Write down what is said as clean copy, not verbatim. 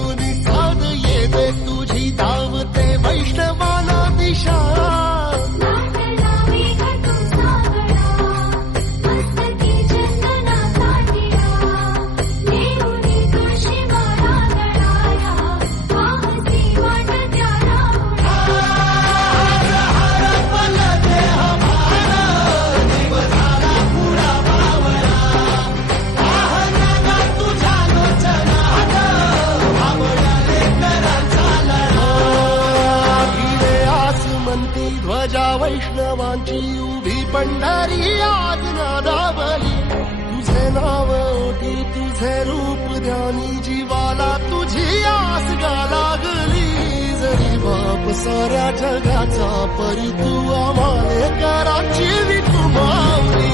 सांगून साध येते तुझी धावते वैष्णवाला दिशा. ध्वजा वैष्णवांची उभी पंढरी आज नादावली. तुझे नाव ओठी तुझे रूप ध्यानी जीवाला तुझी आस गा लागली. जरी बाप साऱ्या जगाचा परी तू आम्हाले कराची विठू माऊली.